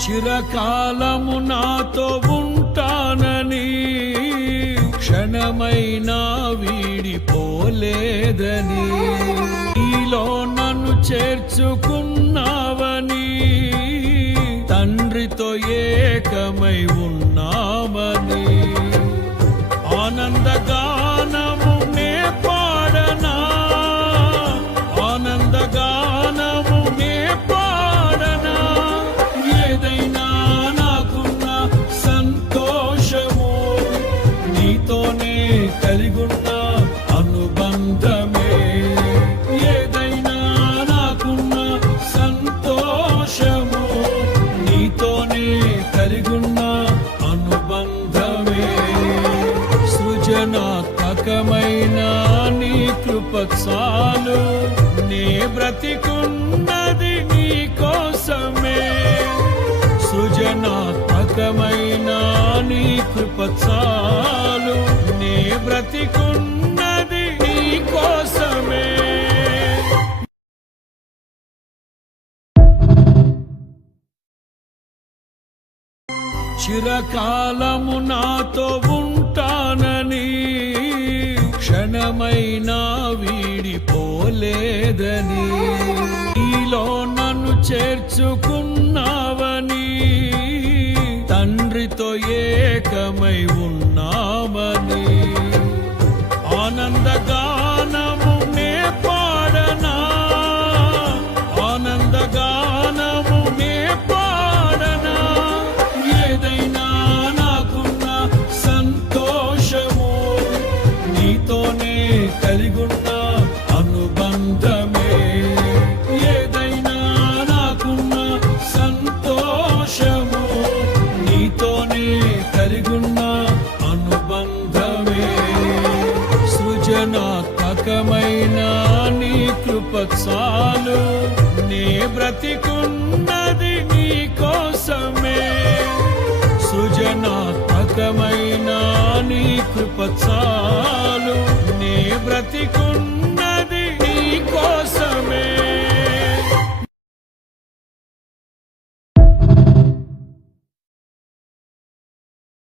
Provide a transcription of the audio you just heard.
చిరకాలము నాతో ఉంటానని క్షణమైనా వీడిపోలేదని నీలో నన్ను చేర్చుకున్నావని తండ్రితో ఏకమై ఉన్నామని ఆనందగానము నే పాడనా ఆనందగానము నే పాడనా ఏదైనా నాకున్న సంతోషము నీతోనే కలిగున్న అనుబంధమే ఏదైనా నాకున్న సంతోషము నీతోనే కలిగున్న అనుబంధమే సృజనాత్మకమైన నీ కృప చాలు నే బ్రతికున్నది నీ కోసమే సృజనాత్మకమైన నీ కృప చాలు నే బ్రతికున్నది నీ కోసమే చిరకాలము నాతో ఉంటానని క్షణమైనా వీడిపోలేదని నీలో నన్ను చేర్చుకున్నావని తండ్రితో ఏకమై ఉన్నామని ఆనందగానము నే పాడనా ఆనందగానము నే పాడనా ఏదైనా నాకున్న సంతోషము నీతోనే కలిగున్న అనుబంధమే ఏదైనా నాకున్న సంతోషము నీతోనే కలిగున్న అనుబంధమే సృజనాత్మకమైన నీ కృప చాలు నే బ్రతికున్నది నీ కోసమే సృజనాత్మకమైన నీ కృప చాలు నే బ్రతికున్న